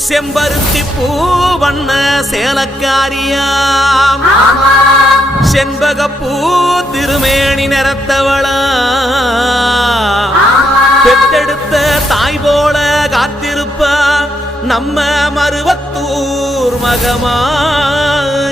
செம்பருத்தி பூ வண்ண சேலக்காரியாம். செண்பக பூ திருமேனி நிறத்தவளா பெத்தெடுத்த தாய் போல காத்திருப்பா நம்ம மருவத்தூர் மகமாயா.